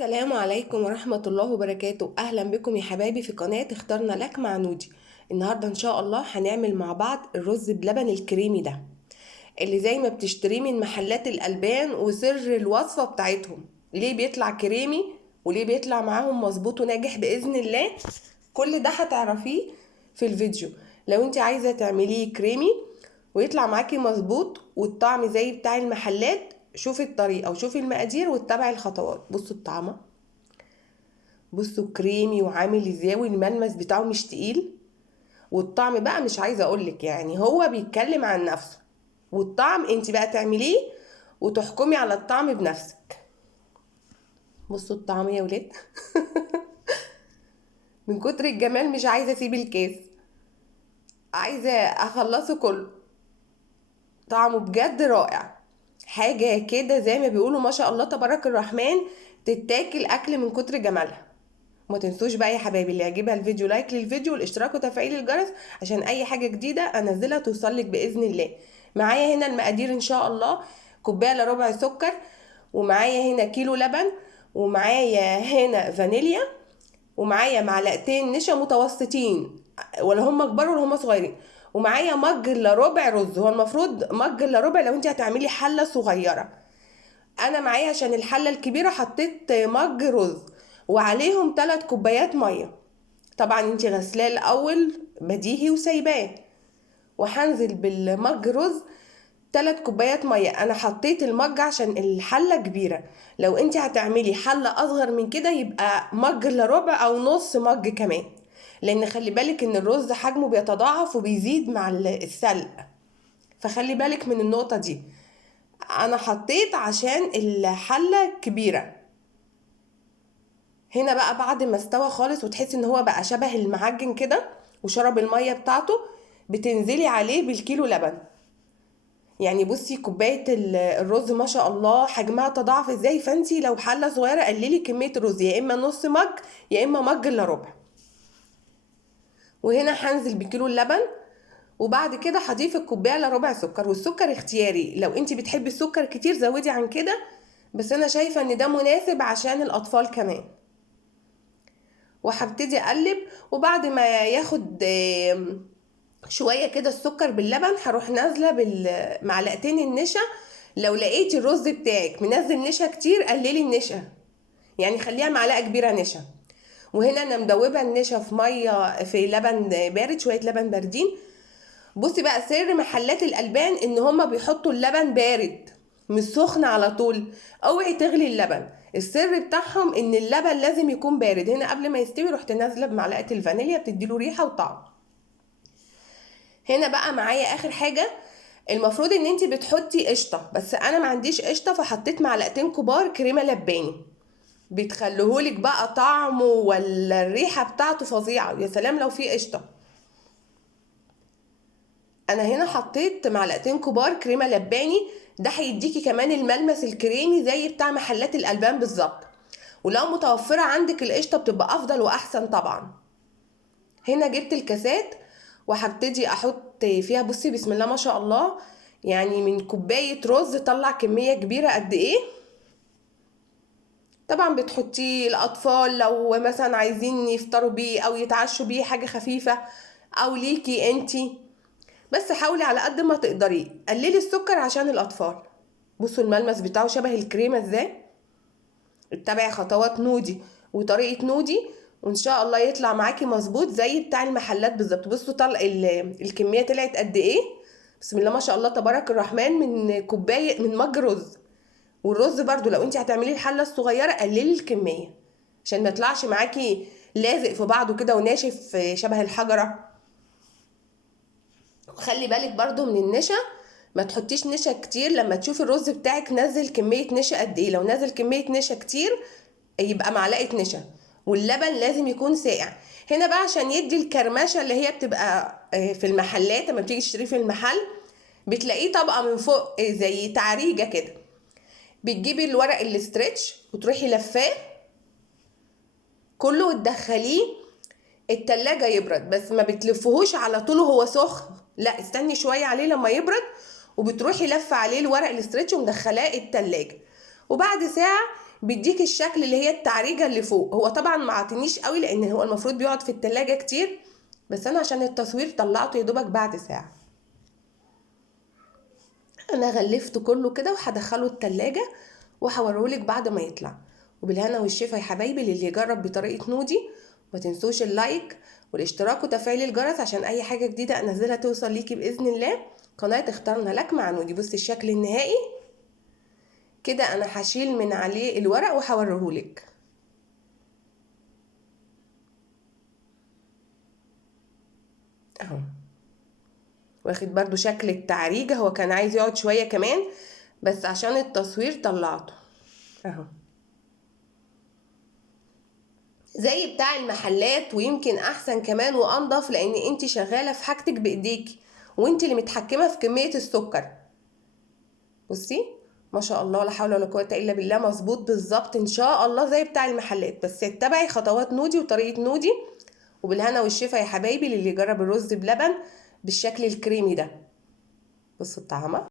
السلام عليكم ورحمة الله وبركاته. أهلا بكم يا حبايبي في قناة اخترنا لك مع نودي. النهاردة إن شاء الله هنعمل مع بعض الرز بلبن الكريمي ده اللي زي ما بتشتريه من محلات الألبان، وسر الوصفة بتاعتهم ليه بيطلع كريمي وليه بيطلع معاهم مظبوط وناجح بإذن الله. كل ده هتعرفيه في الفيديو. لو انت عايزة تعمليه كريمي ويطلع معاكي مظبوط والطعم زي بتاع المحلات، شوفي الطريقة وشوفي المقادير واتبعي الخطوات. بصوا الطعمة، بصوا كريمي وعامل ازاي، والملمس بتاعه مش تقيل. والطعم بقى مش عايزة اقولك، يعني هو بيتكلم عن نفسه. والطعم انت بقى تعمليه وتحكمي على الطعم بنفسك. بصوا الطعم يا ولاد من كتر الجمال مش عايزة اسيب الكاس، عايزة اخلصه كله. طعمه بجد رائع، حاجة كده زي ما بيقولوا ما شاء الله تبارك الرحمن، تتاكل اكل من كتر جمالها. وما تنسوش بقى يا حبايبي اللي يعجبها الفيديو لايك للفيديو والاشتراك وتفعيل الجرس عشان اي حاجة جديدة انزلها توصلك باذن الله. معايا هنا المقادير ان شاء الله: كوباية الا ربع سكر، ومعايا هنا كيلو لبن، ومعايا هنا فانيليا، ومعايا معلقتين نشا متوسطين، ولا هم كبار ولا هم صغيرين، ومعايا مج الا ربع رز. هو المفروض مج الا ربع لو انت هتعملي حله صغيره. انا معايا عشان الحله الكبيره حطيت مج رز، وعليهم 3 كوبايات ميه. طبعا انت غسلاه الاول بديهي وسايباه، وهنزل بالمج رز 3 كوبايات ميه. انا حطيت المج عشان الحله كبيره، لو انت هتعملي حله اصغر من كده يبقى مج الا ربع او نص مج كمان، لان خلي بالك ان الرز حجمه بيتضاعف وبيزيد مع السلق، فخلي بالك من النقطه دي. انا حطيت عشان الحله كبيره. هنا بقى بعد ما استوى خالص وتحسي ان هو بقى شبه المعجن كده وشرب الميه بتاعته، بتنزلي عليه بالكيلو لبن. يعني بصي كوبايه الرز ما شاء الله حجمها تضاعف ازاي، فانتي لو حله صغيره قللي كميه الرز، يا اما نص مج يا اما مج الا ربع. وهنا هنزل بكيلو اللبن، وبعد كده هضيف الكوبايه الا ربع سكر. والسكر اختياري، لو انتي بتحبي السكر كتير زودي عن كده، بس انا شايفه ان ده مناسب عشان الاطفال كمان. وهبتدي اقلب، وبعد ما ياخد شويه كده السكر باللبن هروح نازله بالمعلقتين النشا. لو لقيتي الرز بتاعك منزل نشا كتير قللي النشا، يعني خليها معلقه كبيره نشا. وهنا انا مدوبه النشا في ميه في لبن بارد، شويه لبن باردين. بصي بقى سر محلات الالبان ان هما بيحطوا اللبن بارد مش سخن على طول. اوعي تغلي اللبن، السر بتاعهم ان اللبن لازم يكون بارد. هنا قبل ما يستوي رحت نازله بمعلقه الفانيليا بتديله ريحه وطعم. هنا بقى معايا اخر حاجه، المفروض ان انت بتحطي قشطه، بس انا ما عنديش قشطه فحطيت معلقتين كبار كريمه لباني، بتخليهولك بقى طعمه ولا الريحه بتاعته فظيعه. يا سلام لو في قشطه. انا هنا حطيت معلقتين كبار كريمه لباني، ده هيديكي كمان الملمس الكريمي زي بتاع محلات الالبان بالظبط. ولو متوفره عندك القشطه بتبقى افضل واحسن طبعا. هنا جبت الكاسات وهبتدي احط فيها، بصي بسم الله ما شاء الله، يعني من كوبايه رز طلع كميه كبيره قد ايه. طبعا بتحطيه الاطفال لو مثلا عايزين يفطروا بيه او يتعشوا بيه حاجه خفيفه، او ليكي انتي. بس حاولي على قد ما تقدري قللي السكر عشان الاطفال. بصوا الملمس بتاعه شبه الكريمه ازاي. اتبعي خطوات نودي وطريقه نودي وان شاء الله يطلع معاكي مظبوط زي بتاع المحلات بالظبط. بصوا طلع الكميه طلعت قد ايه، بسم الله ما شاء الله تبارك الرحمن، من كوبايه من مج رز. والرز برضو لو انت هتعملي الحله الصغيره قللي الكميه عشان ما يطلعش معاكي لازق في بعضه كده وناشف شبه الحجره. خلي بالك برضو من النشا، ما تحطيش نشا كتير. لما تشوفي الرز بتاعك نزل كمية نشا قد ايه، لو نزل كمية نشا كتير يبقى معلقة نشا. واللبن لازم يكون ساقع. هنا بقى عشان يدي الكرمشة اللي هي بتبقى في المحلات لما بتيجي تشتريه في المحل بتلاقيه طبقة من فوق زي تعريجة كده. بتجيبي الورق الاسترتش وتروحي لفاه كله وتدخليه التلاجة يبرد، بس ما بتلفهوش على طول وهو سخن، لا استني شوية عليه لما يبرد، وبتروحي لفة عليه الورق الاسترتش ومدخلاه التلاجة. وبعد ساعة بيديك الشكل اللي هي التعريجة اللي فوق. هو طبعا ما عطينيش قوي لان هو المفروض بيقعد في التلاجة كتير، بس انا عشان التصوير طلعته يا دوبك بعد ساعة. انا غلفته كله كده وهدخله التلاجة وهوريهولك بعد ما يطلع. وبالهنا والشفا يا حبايبي للي يجرب بطريقة نودي. ما تنسوش اللايك والاشتراك وتفعيل الجرس عشان اي حاجة جديدة انزلها توصل ليكي باذن الله. قناة اخترنا لك مع نودي. بصي الشكل النهائي كده. انا هشيل من عليه الورق وهوريهولك اهو. واخد برضو شكل التعريجة. هو كان عايز يقعد شوية كمان بس عشان التصوير طلعته اهو زي بتاع المحلات، ويمكن احسن كمان وانضف لان انت شغالة في حاجتك بايديكي وانت اللي متحكمة في كمية السكر. بصي ما شاء الله لا حول ولا قوة الا بالله، مظبوط بالظبط ان شاء الله زي بتاع المحلات. بس اتبعي خطوات نودي وطريقة نودي. وبالهنا والشفا يا حبايبي للي يجرب الرز بلبن بالشكل الكريمي ده. بصوا الطعمة.